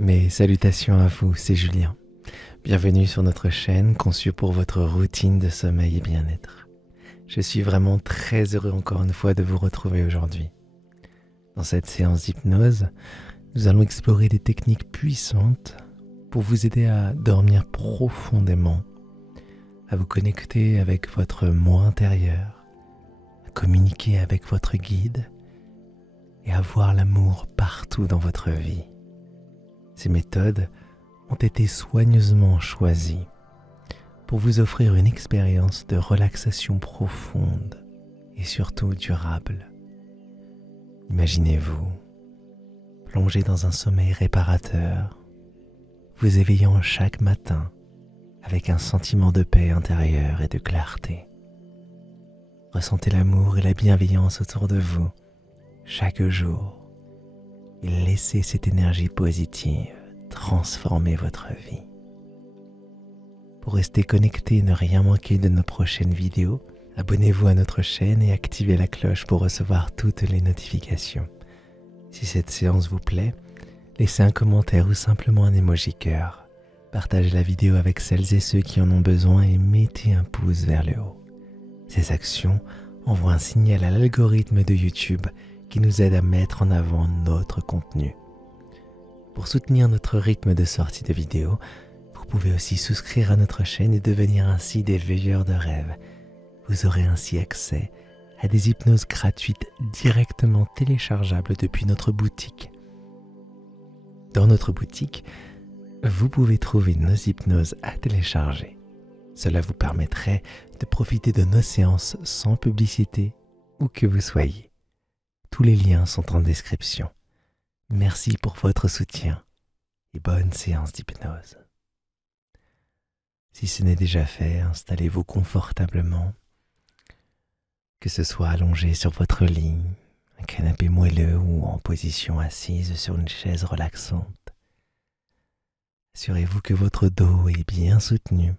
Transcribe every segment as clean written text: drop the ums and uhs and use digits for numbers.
Mes salutations à vous, c'est Julien. Bienvenue sur notre chaîne conçue pour votre routine de sommeil et bien-être. Je suis vraiment très heureux encore une fois de vous retrouver aujourd'hui. Dans cette séance d'hypnose, nous allons explorer des techniques puissantes pour vous aider à dormir profondément, à vous connecter avec votre moi intérieur, à communiquer avec votre guide et à voir l'amour partout dans votre vie. Ces méthodes ont été soigneusement choisies pour vous offrir une expérience de relaxation profonde et surtout durable. Imaginez-vous plonger dans un sommeil réparateur, vous éveillant chaque matin avec un sentiment de paix intérieure et de clarté. Ressentez l'amour et la bienveillance autour de vous chaque jour et laissez cette énergie positive transformer votre vie. Pour rester connecté et ne rien manquer de nos prochaines vidéos, abonnez-vous à notre chaîne et activez la cloche pour recevoir toutes les notifications. Si cette séance vous plaît, laissez un commentaire ou simplement un emoji cœur. Partagez la vidéo avec celles et ceux qui en ont besoin et mettez un pouce vers le haut. Ces actions envoient un signal à l'algorithme de YouTube qui nous aide à mettre en avant notre contenu. Pour soutenir notre rythme de sortie de vidéos, vous pouvez aussi souscrire à notre chaîne et devenir ainsi des veilleurs de rêves. Vous aurez ainsi accès à des hypnoses gratuites directement téléchargeables depuis notre boutique. Dans notre boutique, vous pouvez trouver nos hypnoses à télécharger. Cela vous permettrait de profiter de nos séances sans publicité, où que vous soyez. Tous les liens sont en description. Merci pour votre soutien et bonne séance d'hypnose. Si ce n'est déjà fait, installez-vous confortablement, que ce soit allongé sur votre lit, un canapé moelleux ou en position assise sur une chaise relaxante. Assurez-vous que votre dos est bien soutenu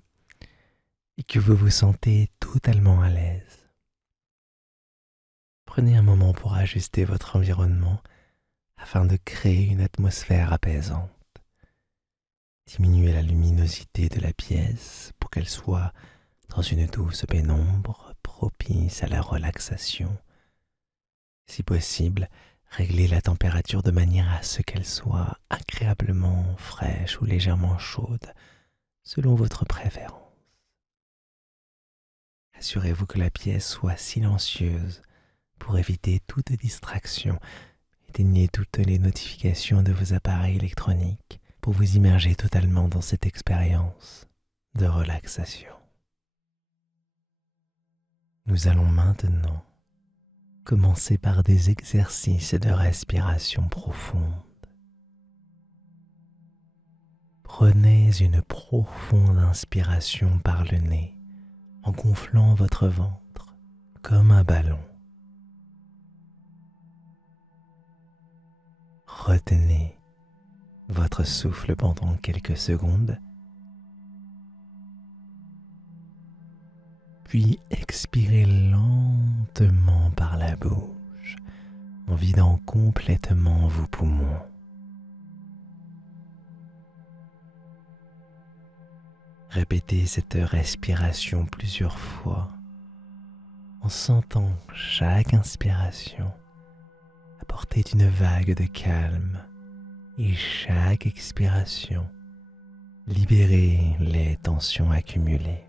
et que vous vous sentez totalement à l'aise. Prenez un moment pour ajuster votre environnement afin de créer une atmosphère apaisante. Diminuez la luminosité de la pièce pour qu'elle soit dans une douce pénombre propice à la relaxation. Si possible, réglez la température de manière à ce qu'elle soit agréablement fraîche ou légèrement chaude, selon votre préférence. Assurez-vous que la pièce soit silencieuse pour éviter toute distraction. Éteignez toutes les notifications de vos appareils électroniques pour vous immerger totalement dans cette expérience de relaxation. Nous allons maintenant commencer par des exercices de respiration profonde. Prenez une profonde inspiration par le nez en gonflant votre ventre comme un ballon. Retenez votre souffle pendant quelques secondes, puis expirez lentement par la bouche en vidant complètement vos poumons. Répétez cette respiration plusieurs fois en sentant chaque inspiration apporter une vague de calme et chaque expiration libérer les tensions accumulées.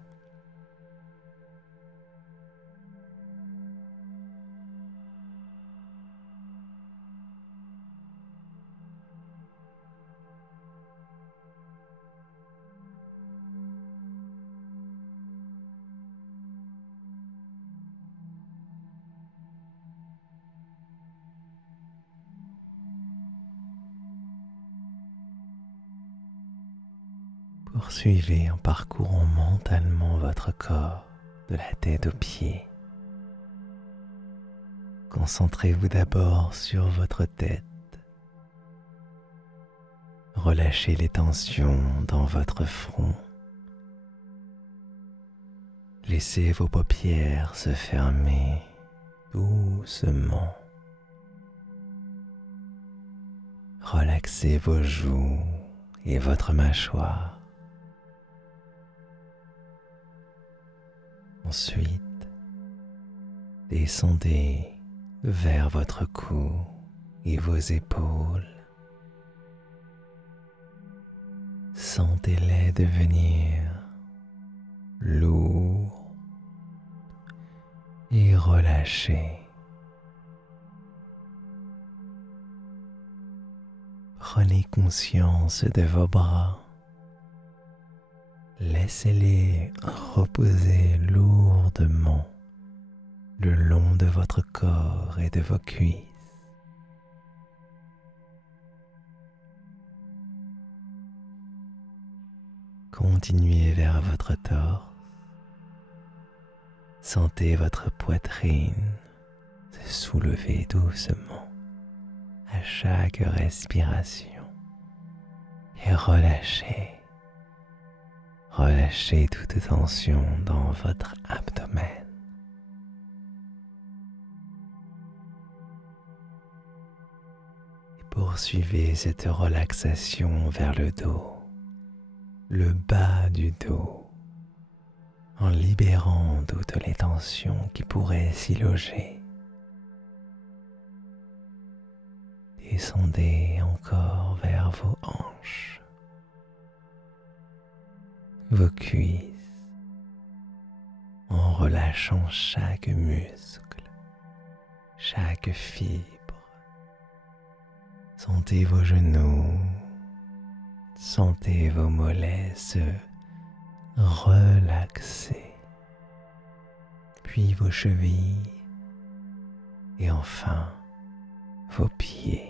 Poursuivez en parcourant mentalement votre corps de la tête aux pieds. Concentrez-vous d'abord sur votre tête. Relâchez les tensions dans votre front. Laissez vos paupières se fermer doucement. Relaxez vos joues et votre mâchoire. Ensuite, descendez vers votre cou et vos épaules. Sentez-les devenir lourds et relâchés. Prenez conscience de vos bras. Laissez-les reposer lourdement le long de votre corps et de vos cuisses. Continuez vers votre torse. Sentez votre poitrine se soulever doucement à chaque respiration et relâchez toute tension dans votre abdomen. Et poursuivez cette relaxation vers le dos, le bas du dos, en libérant toutes les tensions qui pourraient s'y loger. Descendez encore vers vos hanches, vos cuisses, en relâchant chaque muscle, chaque fibre. Sentez vos genoux, sentez vos mollets se relaxer, puis vos chevilles et enfin vos pieds.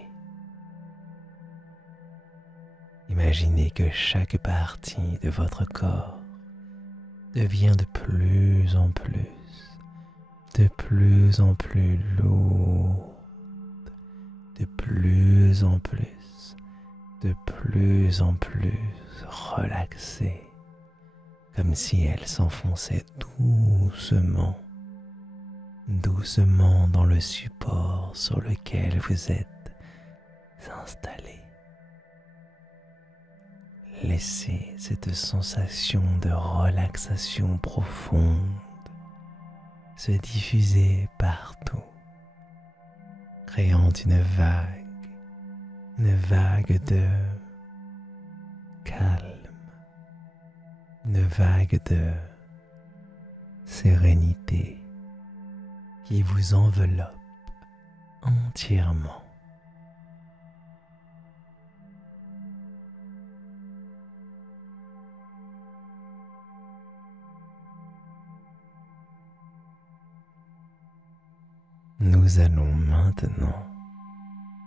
Imaginez que chaque partie de votre corps devient de plus en plus lourde, de plus en plus relaxée, comme si elle s'enfonçait doucement dans le support sur lequel vous êtes installé. Laissez cette sensation de relaxation profonde se diffuser partout, créant une vague de calme, une vague de sérénité qui vous enveloppe entièrement. Nous allons maintenant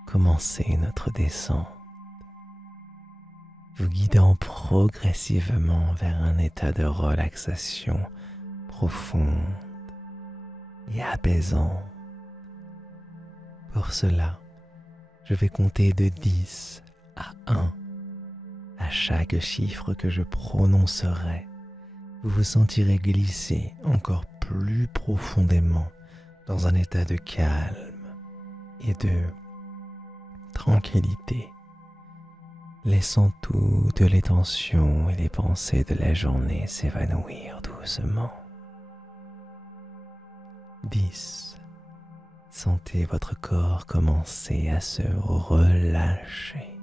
commencer notre descente, vous guidant progressivement vers un état de relaxation profonde et apaisant. Pour cela, je vais compter de 10 à 1. À chaque chiffre que je prononcerai, vous vous sentirez glisser encore plus profondément dans un état de calme et de tranquillité, laissant toutes les tensions et les pensées de la journée s'évanouir doucement. 10. Sentez votre corps commencer à se relâcher.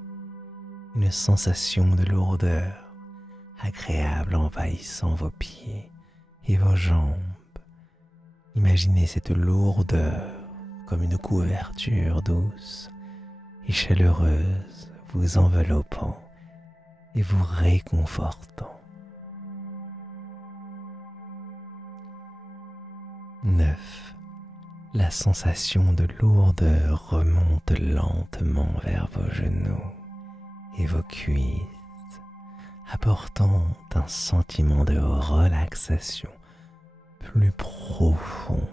Une sensation de lourdeur agréable envahissant vos pieds et vos jambes. Imaginez cette lourdeur comme une couverture douce et chaleureuse vous enveloppant et vous réconfortant. 9. La sensation de lourdeur remonte lentement vers vos genoux et vos cuisses, apportant un sentiment de relaxation plus profond.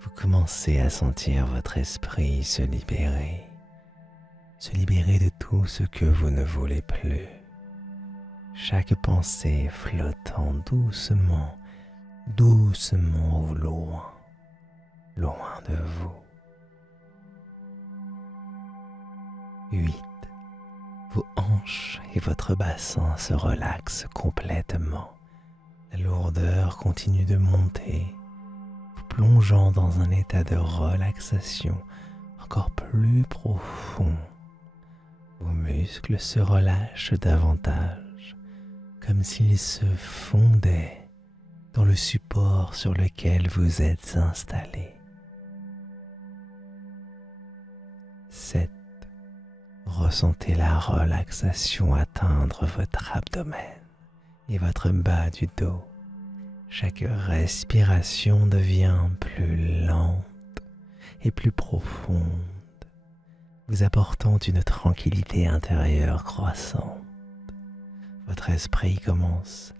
Vous commencez à sentir votre esprit se libérer de tout ce que vous ne voulez plus. Chaque pensée flottant doucement au loin de vous. 8. Vos hanches hanches et votre bassin se relaxent complètement. La lourdeur continue de monter, vous plongeant dans un état de relaxation encore plus profond. Vos muscles se relâchent davantage, comme s'ils se fondaient dans le support sur lequel vous êtes installé. 7. Ressentez la relaxation atteindre votre abdomen et votre bas du dos. Chaque respiration devient plus lente et plus profonde, vous apportant une tranquillité intérieure croissante. Votre esprit commence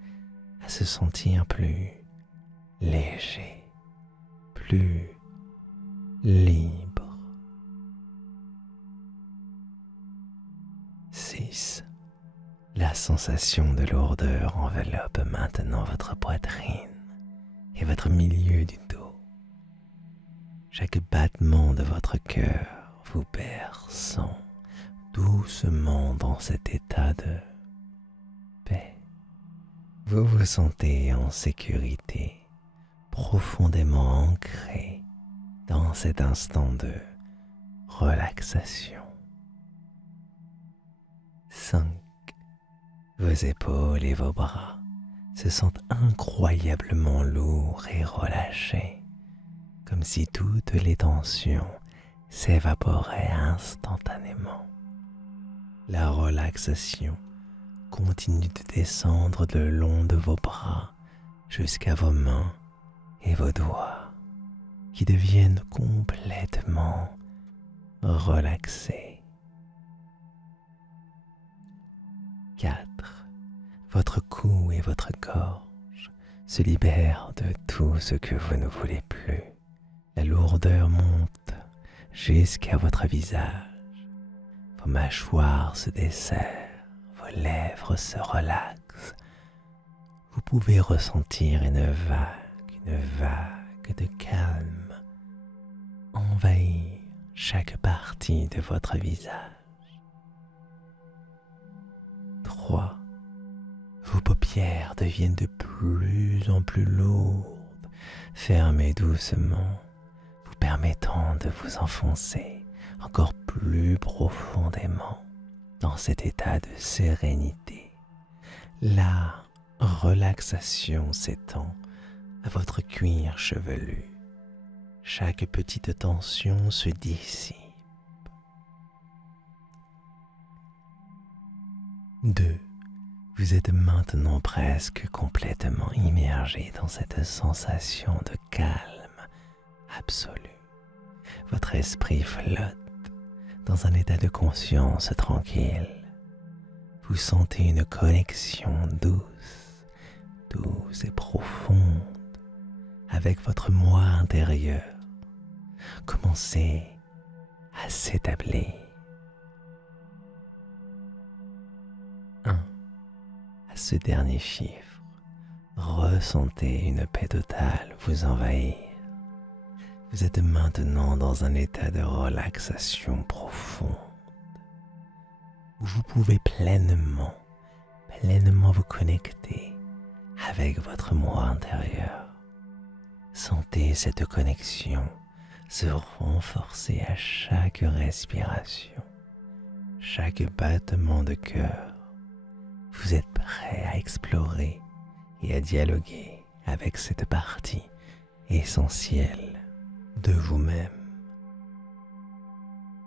à se sentir plus léger, plus libre. 6. La sensation de lourdeur enveloppe maintenant votre poitrine et votre milieu du dos. Chaque battement de votre cœur vous berçant doucement dans cet état de paix. Vous vous sentez en sécurité, profondément ancré dans cet instant de relaxation. 5. Vos épaules et vos bras se sentent incroyablement lourds et relâchés, comme si toutes les tensions s'évaporaient instantanément. La relaxation continue de descendre le long de vos bras jusqu'à vos mains et vos doigts qui deviennent complètement relaxés. 4. Votre cou et votre gorge se libèrent de tout ce que vous ne voulez plus. La lourdeur monte jusqu'à votre visage. Vos mâchoires se desserrent, vos lèvres se relaxent. Vous pouvez ressentir une vague de calme envahir chaque partie de votre visage. 3. Vos paupières deviennent de plus en plus lourdes, fermez doucement, vous permettant de vous enfoncer encore plus profondément dans cet état de sérénité. La relaxation s'étend à votre cuir chevelu. Chaque petite tension se dissipe. 2. Vous êtes maintenant presque complètement immergé dans cette sensation de calme absolu. Votre esprit flotte dans un état de conscience tranquille. Vous sentez une connexion douce et profonde avec votre moi intérieur. Commencez à s'établir. 1. À ce dernier chiffre, ressentez une paix totale vous envahir. Vous êtes maintenant dans un état de relaxation profonde où vous pouvez pleinement vous connecter avec votre moi intérieur. Sentez cette connexion se renforcer à chaque respiration, chaque battement de cœur. Vous êtes prêt à explorer et à dialoguer avec cette partie essentielle de vous-même.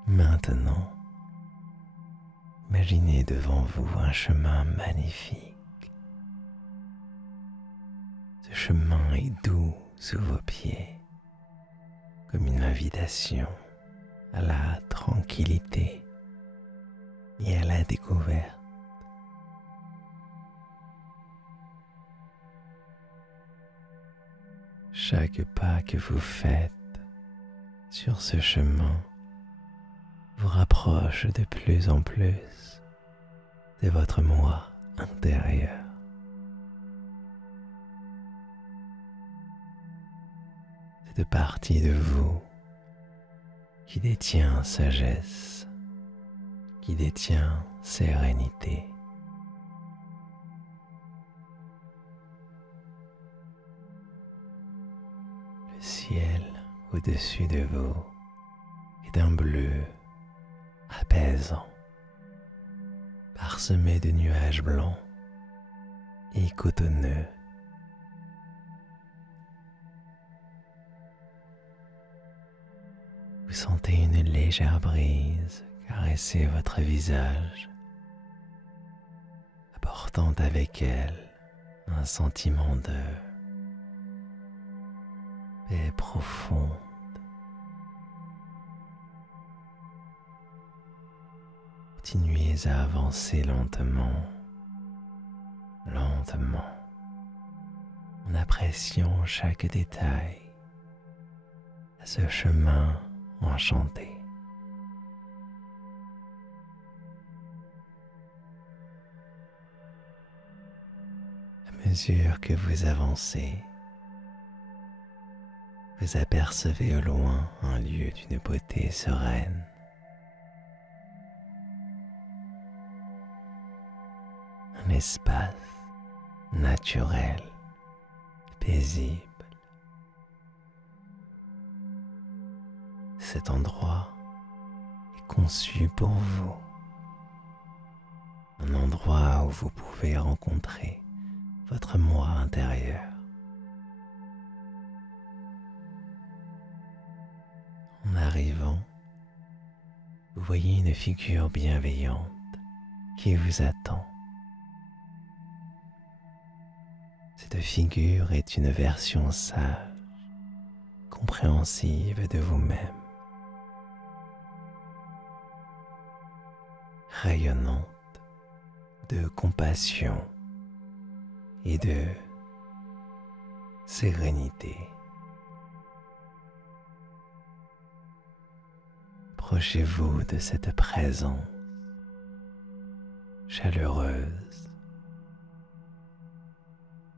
Maintenant, imaginez devant vous un chemin magnifique. Ce chemin est doux sous vos pieds, comme une invitation à la tranquillité et à la découverte. Chaque pas que vous faites sur ce chemin vous rapproche de plus en plus de votre moi intérieur. Cette partie de vous qui détient sagesse, qui détient sérénité. Le ciel au-dessus de vous est d'un bleu apaisant, parsemé de nuages blancs et cotonneux. Vous sentez une légère brise caresser votre visage, apportant avec elle un sentiment de paix profonde. Continuez à avancer lentement, en appréciant chaque détail à ce chemin enchanté. À mesure que vous avancez, vous apercevez au loin un lieu d'une beauté sereine. Un espace naturel, paisible. Cet endroit est conçu pour vous. Un endroit où vous pouvez rencontrer votre moi intérieur. En arrivant, vous voyez une figure bienveillante qui vous attend. Cette figure est une version sage, compréhensive de vous-même, rayonnante de compassion et de sérénité. Approchez-vous de cette présence chaleureuse.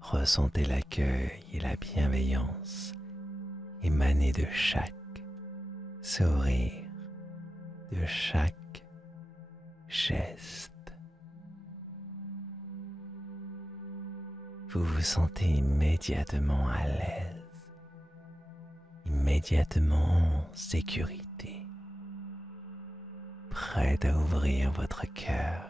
Ressentez l'accueil et la bienveillance émaner de chaque sourire, de chaque geste. Vous vous sentez immédiatement à l'aise, immédiatement en sécurité, prêt à ouvrir votre cœur.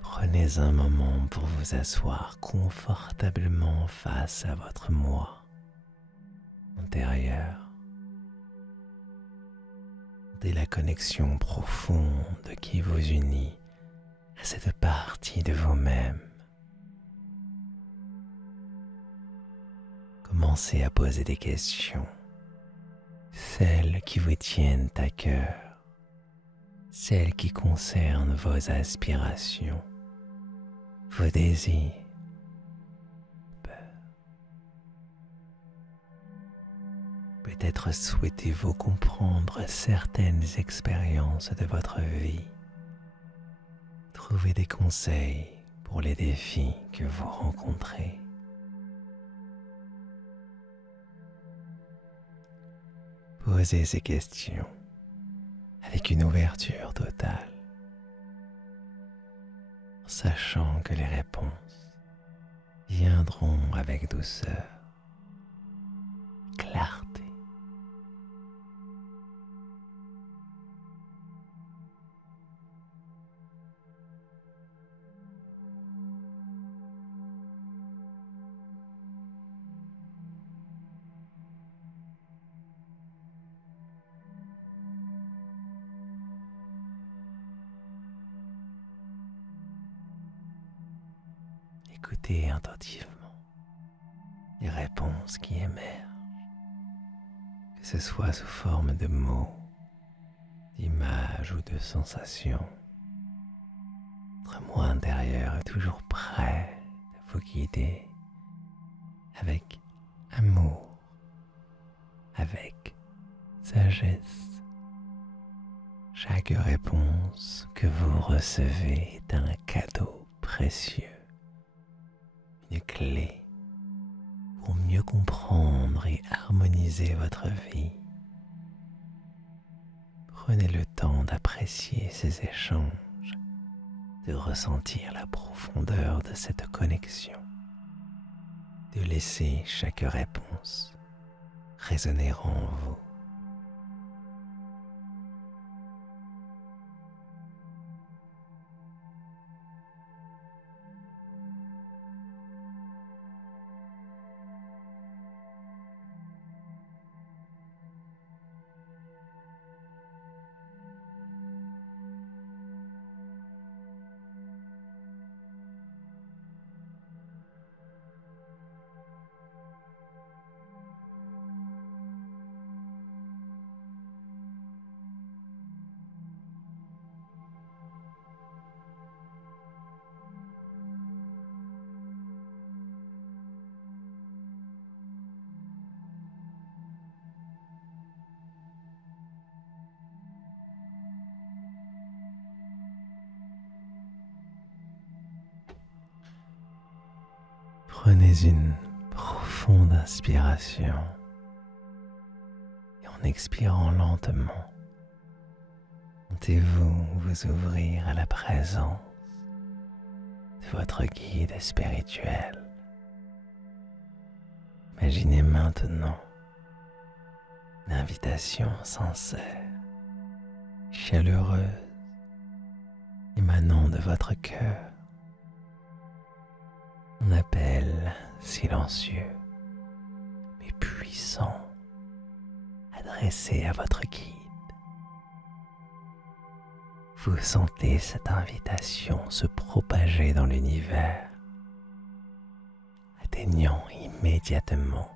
Prenez un moment pour vous asseoir confortablement face à votre moi intérieur. Sentez la connexion profonde qui vous unit à cette partie de vous-même. Commencez à poser des questions, celles qui vous tiennent à cœur, celles qui concernent vos aspirations, vos désirs, peurs. Peut-être souhaitez-vous comprendre certaines expériences de votre vie, trouver des conseils pour les défis que vous rencontrez. Posez ces questions avec une ouverture totale, en sachant que les réponses viendront avec douceur, clarté. Écoutez attentivement les réponses qui émergent. que ce soit sous forme de mots, d'images ou de sensations. Votre moi intérieur est toujours prêt à vous guider avec amour, avec sagesse. Chaque réponse que vous recevez est un cadeau précieux, une clé pour mieux comprendre et harmoniser votre vie. Prenez le temps d'apprécier ces échanges, de ressentir la profondeur de cette connexion, de laisser chaque réponse résonner en vous. Prenez une profonde inspiration et en expirant lentement, sentez-vous vous ouvrir à la présence de votre guide spirituel. Imaginez maintenant une invitation sincère, chaleureuse, émanant de votre cœur. Un appel silencieux mais puissant adressé à votre guide. Vous sentez cette invitation se propager dans l'univers, atteignant immédiatement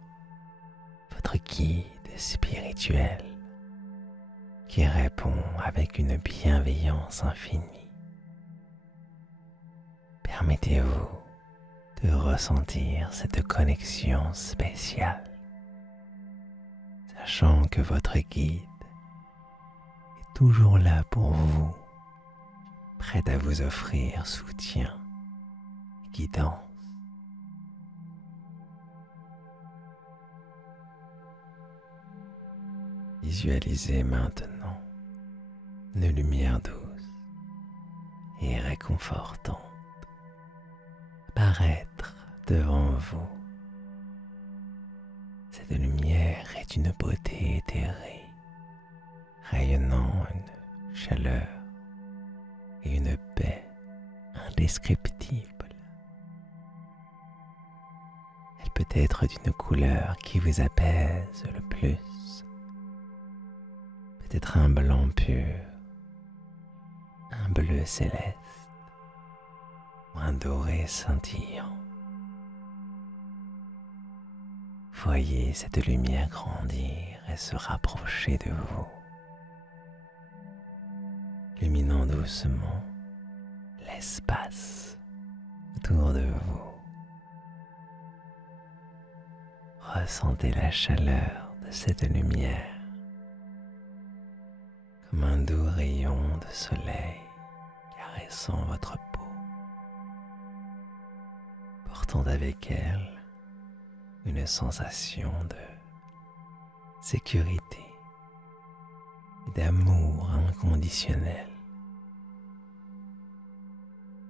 votre guide spirituel qui répond avec une bienveillance infinie. Permettez-vous de ressentir cette connexion spéciale, sachant que votre guide est toujours là pour vous, prêt à vous offrir soutien et guidance. Visualisez maintenant une lumière douce et réconfortante apparaître devant vous. Cette lumière est d'une beauté éthérée, rayonnant une chaleur et une paix indescriptibles. Elle peut être d'une couleur qui vous apaise le plus, peut-être un blanc pur, un bleu céleste ou un doré scintillant. Voyez cette lumière grandir et se rapprocher de vous, illuminant doucement l'espace autour de vous. Ressentez la chaleur de cette lumière comme un doux rayon de soleil caressant votre peau, portant avec elle une sensation de sécurité et d'amour inconditionnel.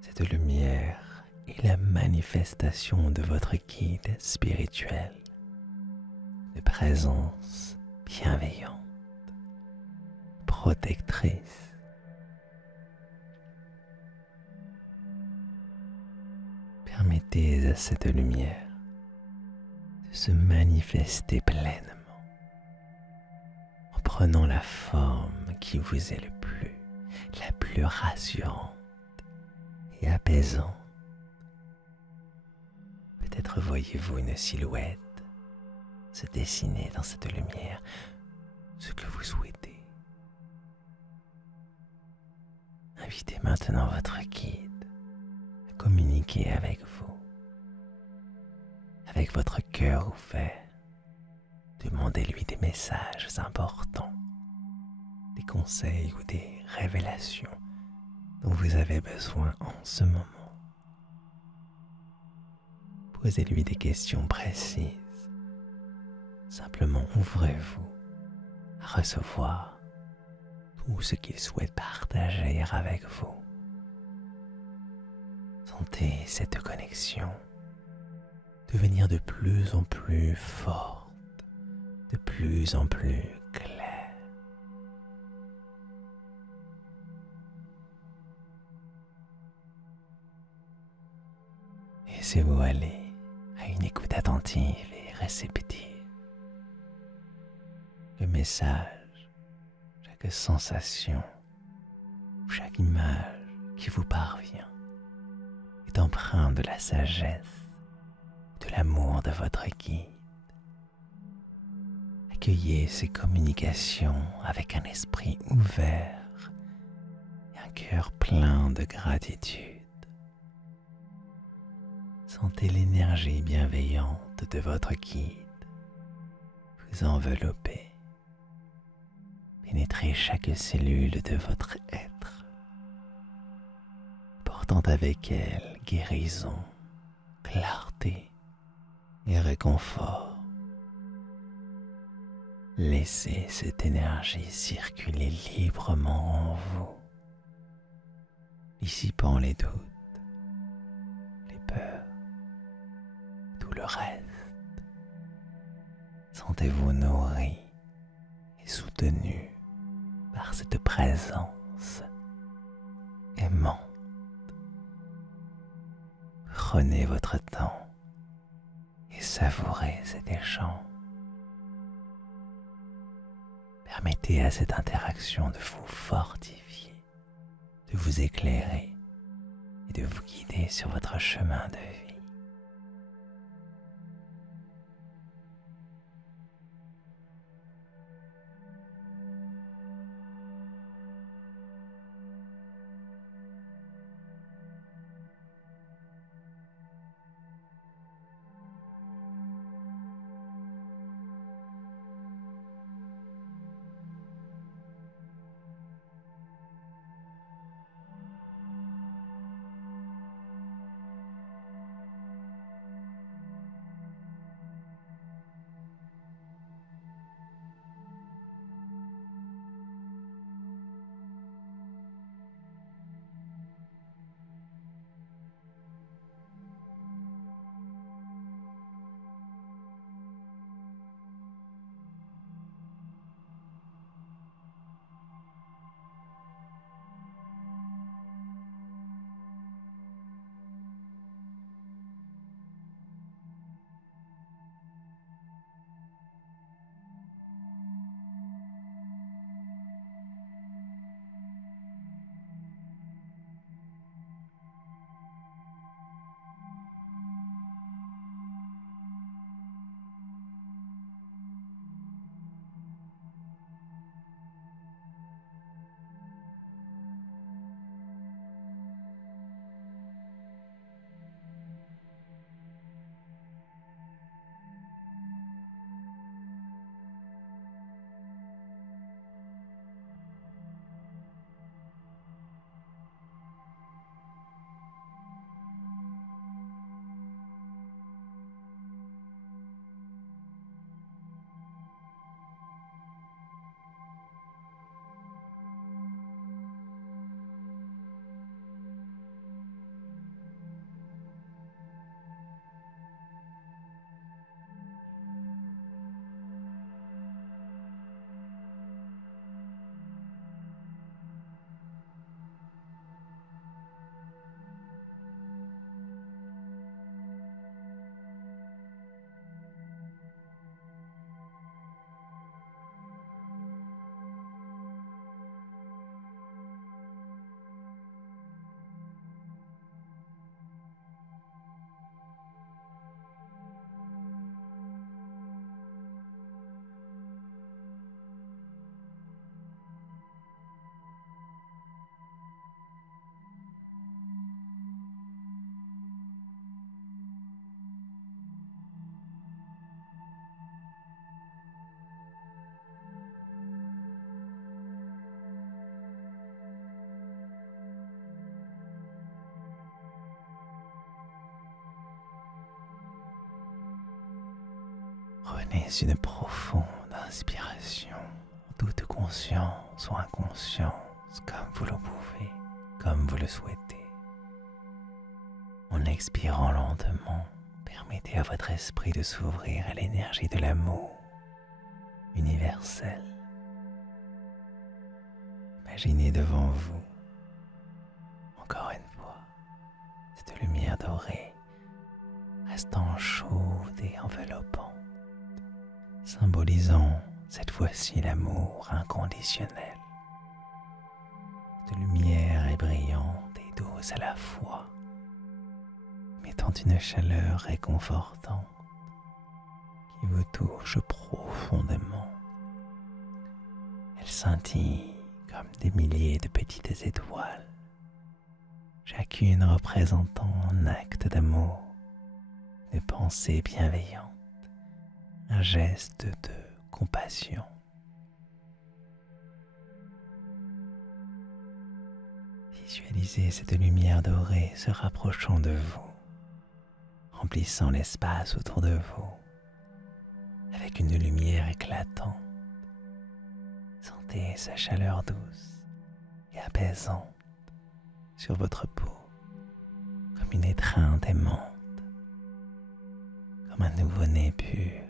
Cette lumière est la manifestation de votre guide spirituel, de présence bienveillante, protectrice. Permettez à cette lumière de se manifester pleinement en prenant la forme qui vous est la plus rassurante et apaisante. Peut-être voyez-vous une silhouette se dessiner dans cette lumière, ce que vous souhaitez. Invitez maintenant votre guide à communiquer avec vous, avec votre cœur ouvert. Demandez-lui des messages importants, des conseils ou des révélations dont vous avez besoin en ce moment. Posez-lui des questions précises. Simplement ouvrez-vous à recevoir tout ce qu'il souhaite partager avec vous. Sentez cette connexion devenir de plus en plus forte, de plus en plus claire. Laissez-vous aller à une écoute attentive et réceptive. Le message, chaque sensation, chaque image qui vous parvient est empreint de la sagesse, de l'amour de votre guide. Accueillez ces communications avec un esprit ouvert et un cœur plein de gratitude. Sentez l'énergie bienveillante de votre guide vous envelopper, pénétrer chaque cellule de votre être, portant avec elle guérison, clarté et réconfort. Laissez cette énergie circuler librement en vous, dissipant les doutes, les peurs, tout le reste. Sentez-vous nourri et soutenu par cette présence aimante. Prenez votre temps et savourez cet échange. Permettez à cette interaction de vous fortifier, de vous éclairer et de vous guider sur votre chemin de vie. Prenez une profonde inspiration, en toute conscience ou inconscience, comme vous le pouvez, comme vous le souhaitez. En expirant lentement, permettez à votre esprit de s'ouvrir à l'énergie de l'amour universel. Imaginez devant vous, encore une fois, cette lumière dorée restant chaude et enveloppante, symbolisant cette fois-ci l'amour inconditionnel. Cette lumière est brillante et douce à la fois, mettant une chaleur réconfortante qui vous touche profondément. Elle scintille comme des milliers de petites étoiles, chacune représentant un acte d'amour, de pensée bienveillante, un geste de compassion. Visualisez cette lumière dorée se rapprochant de vous, remplissant l'espace autour de vous avec une lumière éclatante. Sentez sa chaleur douce et apaisante sur votre peau, comme une étreinte aimante, comme un nouveau-né pur.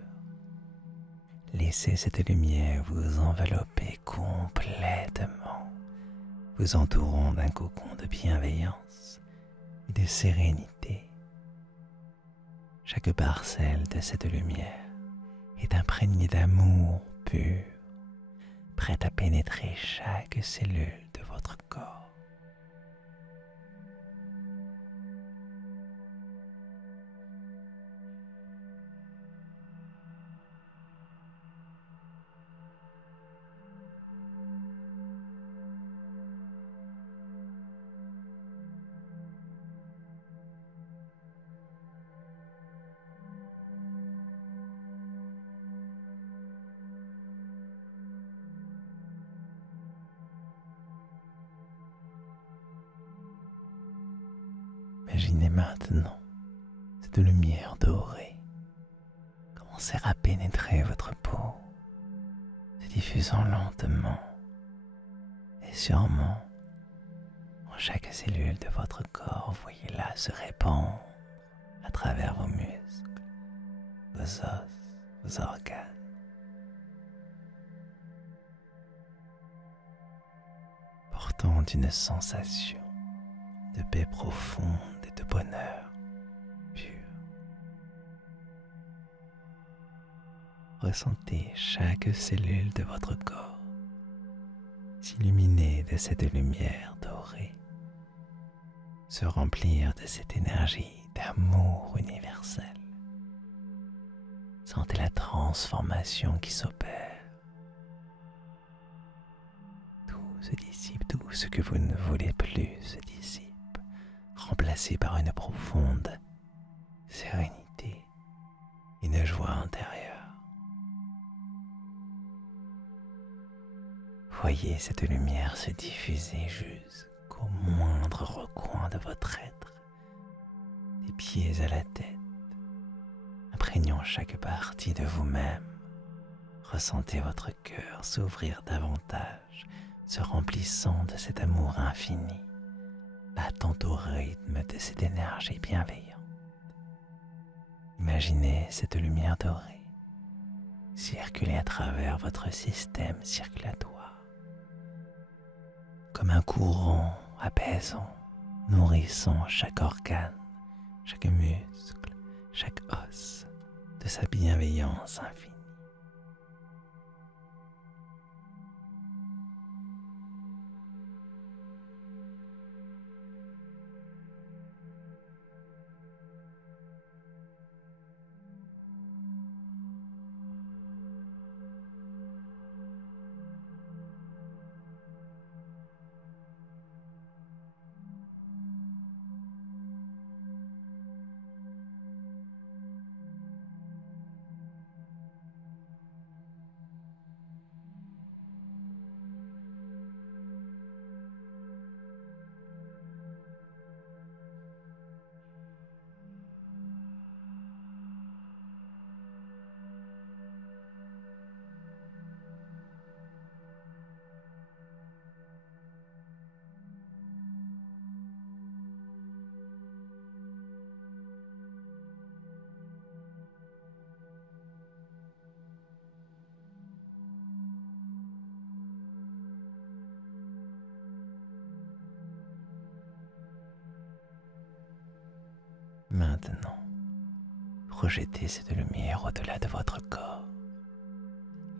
Laissez cette lumière vous envelopper complètement, vous entourant d'un cocon de bienveillance et de sérénité. Chaque parcelle de cette lumière est imprégnée d'amour pur, prête à pénétrer chaque cellule de votre corps. Imaginez maintenant cette lumière dorée commencer à pénétrer votre peau, se diffusant lentement et sûrement en chaque cellule de votre corps. Voyez-la se répandre à travers vos muscles, vos os, vos organes. Portant une sensation de paix profonde et de bonheur pur. Ressentez chaque cellule de votre corps s'illuminer de cette lumière dorée, se remplir de cette énergie d'amour universel. Sentez la transformation qui s'opère. Tout se dissipe, tout ce que vous ne voulez plus se dissipe, remplacé par une profonde sérénité, une joie intérieure. Voyez cette lumière se diffuser jusqu'au moindre recoin de votre être, des pieds à la tête, imprégnant chaque partie de vous-même. Ressentez votre cœur s'ouvrir davantage, se remplissant de cet amour infini, battant au rythme de cette énergie bienveillante. Imaginez cette lumière dorée circuler à travers votre système circulatoire, comme un courant apaisant, nourrissant chaque organe, chaque muscle, chaque os de sa bienveillance infinie. Maintenant, projetez cette lumière au-delà de votre corps.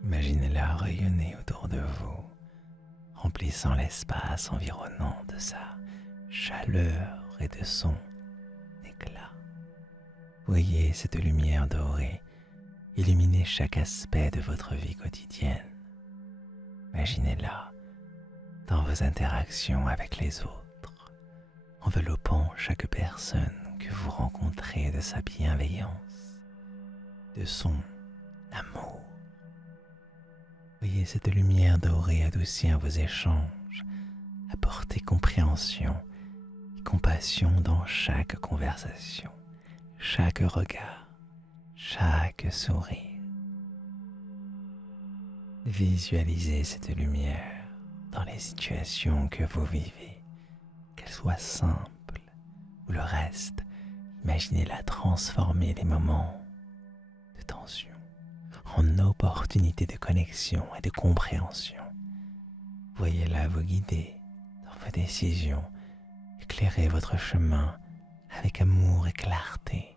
Imaginez-la rayonner autour de vous, remplissant l'espace environnant de sa chaleur et de son éclat. Voyez cette lumière dorée illuminer chaque aspect de votre vie quotidienne. Imaginez-la dans vos interactions avec les autres, enveloppant chaque personne que vous rencontrez de sa bienveillance, de son amour. Voyez cette lumière dorée adoucir vos échanges, apporter compréhension et compassion dans chaque conversation, chaque regard, chaque sourire. Visualisez cette lumière dans les situations que vous vivez, qu'elles soient simples ou le reste. Imaginez-la transformer les moments de tension en opportunités de connexion et de compréhension. Voyez-la vous guider dans vos décisions, éclairer votre chemin avec amour et clarté.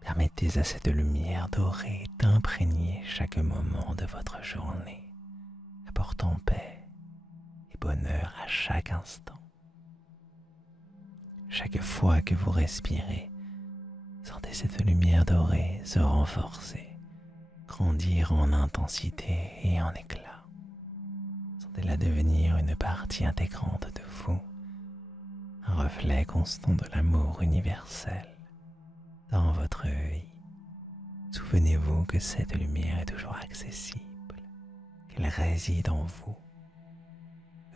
Permettez à cette lumière dorée d'imprégner chaque moment de votre journée, apportant paix et bonheur à chaque instant. Chaque fois que vous respirez, sentez cette lumière dorée se renforcer, grandir en intensité et en éclat. Sentez-la devenir une partie intégrante de vous, un reflet constant de l'amour universel dans votre vie. Souvenez-vous que cette lumière est toujours accessible, qu'elle réside en vous,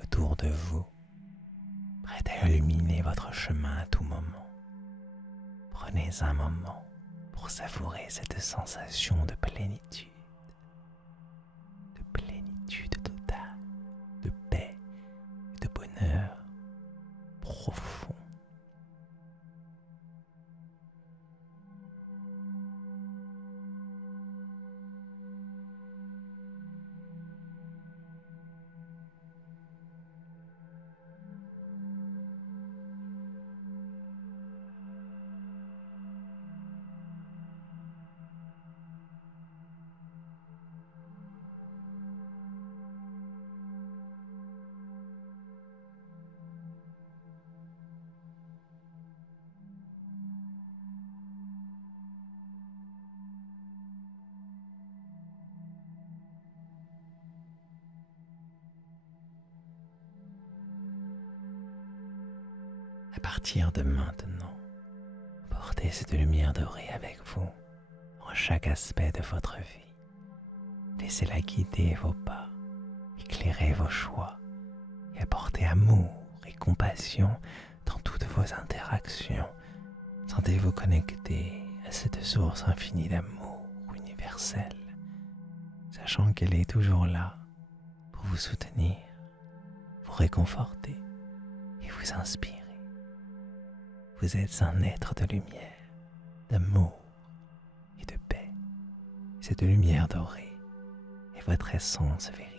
autour de vous, prête à illuminer votre chemin à tout moment. Prenez un moment pour savourer cette sensation de plénitude totale, de paix et de bonheur profond. À partir de maintenant, portez cette lumière dorée avec vous dans chaque aspect de votre vie. Laissez-la guider vos pas, éclairer vos choix et apporter amour et compassion dans toutes vos interactions. Sentez-vous connecté à cette source infinie d'amour universel, sachant qu'elle est toujours là pour vous soutenir, vous réconforter et vous inspirer. Vous êtes un être de lumière, d'amour et de paix. Cette lumière dorée est votre essence véritable.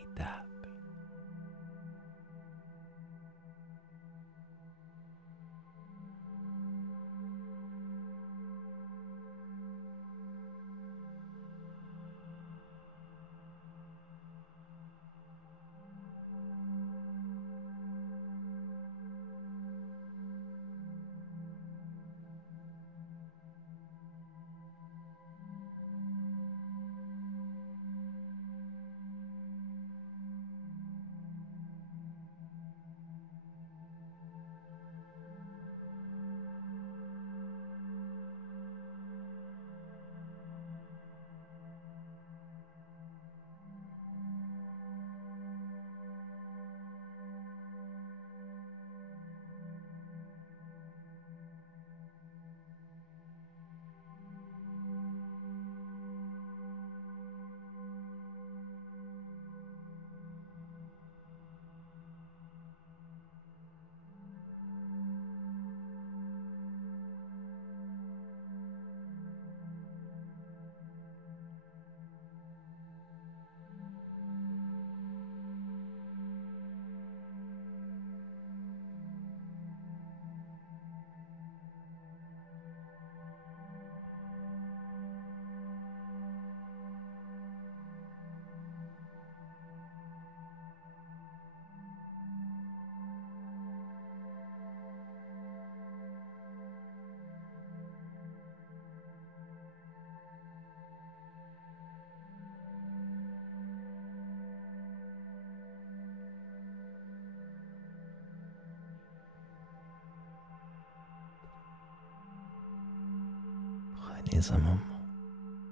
Prenez un moment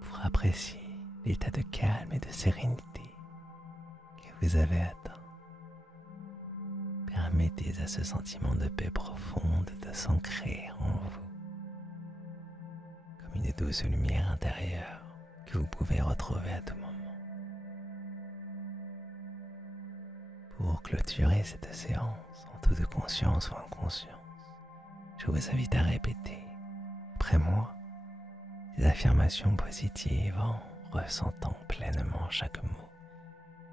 pour apprécier l'état de calme et de sérénité que vous avez atteint. Permettez à ce sentiment de paix profonde de s'ancrer en vous, comme une douce lumière intérieure que vous pouvez retrouver à tout moment. Pour clôturer cette séance en toute conscience ou inconscience, je vous invite à répéter après moi des affirmations positives en ressentant pleinement chaque mot,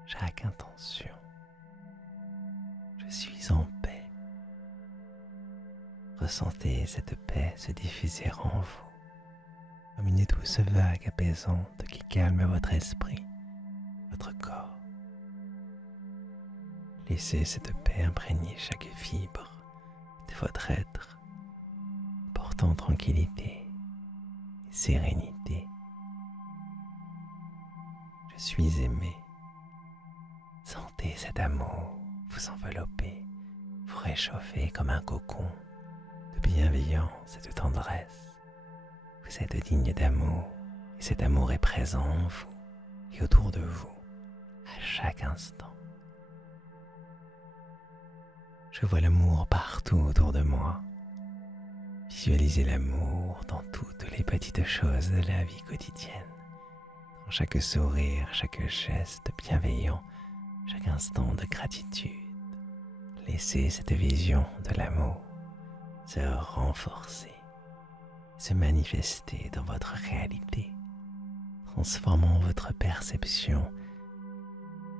chaque intention. Je suis en paix. Ressentez cette paix se diffuser en vous comme une douce vague apaisante qui calme votre esprit, votre corps. Laissez cette paix imprégner chaque fibre de votre être, portant tranquillité et sérénité. Je suis aimé. Sentez cet amour vous envelopper, vous réchauffer comme un cocon de bienveillance et de tendresse. Vous êtes digne d'amour et cet amour est présent en vous et autour de vous à chaque instant. Je vois l'amour partout autour de moi. Visualisez l'amour dans toutes les petites choses de la vie quotidienne, dans chaque sourire, chaque geste bienveillant, chaque instant de gratitude. Laissez cette vision de l'amour se renforcer, se manifester dans votre réalité, transformant votre perception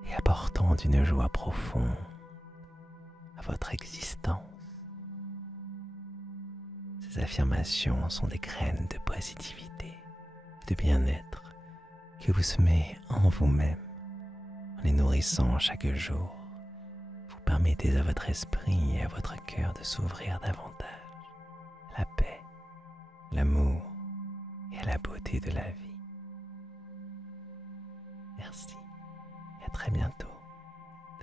et apportant une joie profonde à votre existence. Ces affirmations sont des graines de positivité et de bien-être que vous semez en vous-même en les nourrissant chaque jour. Vous permettez à votre esprit et à votre cœur de s'ouvrir davantage à la paix, l'amour et à la beauté de la vie. Merci et à très bientôt.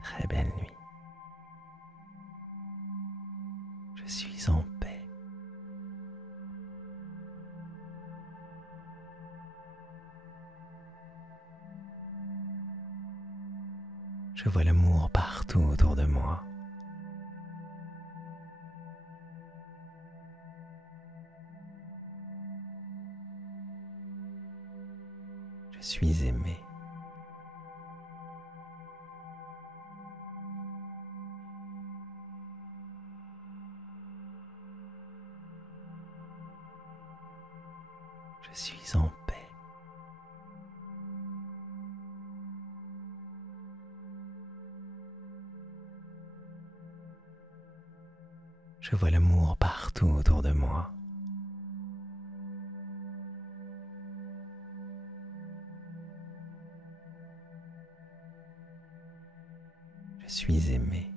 Très belle nuit. Je suis en paix. Je vois l'amour partout autour de moi. Je suis aimé. Je suis en paix. Je vois l'amour partout autour de moi. Je suis aimé.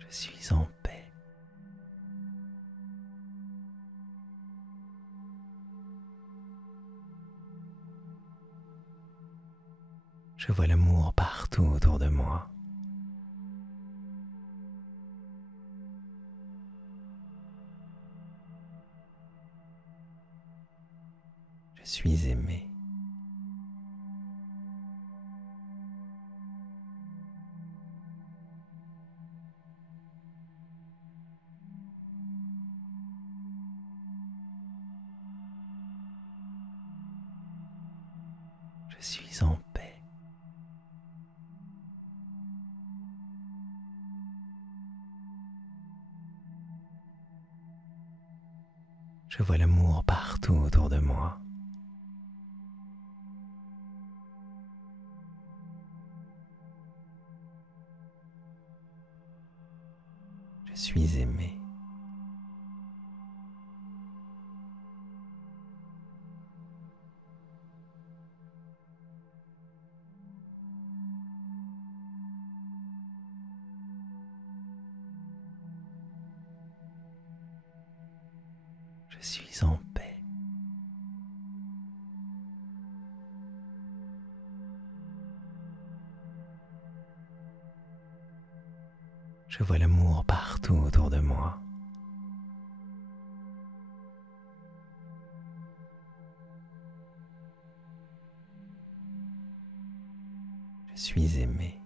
Je suis en paix. Je vois l'amour partout autour de moi. Je suis aimé. Je suis en paix. Je vois l'amour partout autour de moi. Je suis aimé. Je suis en paix. Je vois l'amour partout autour de moi. Je suis aimé.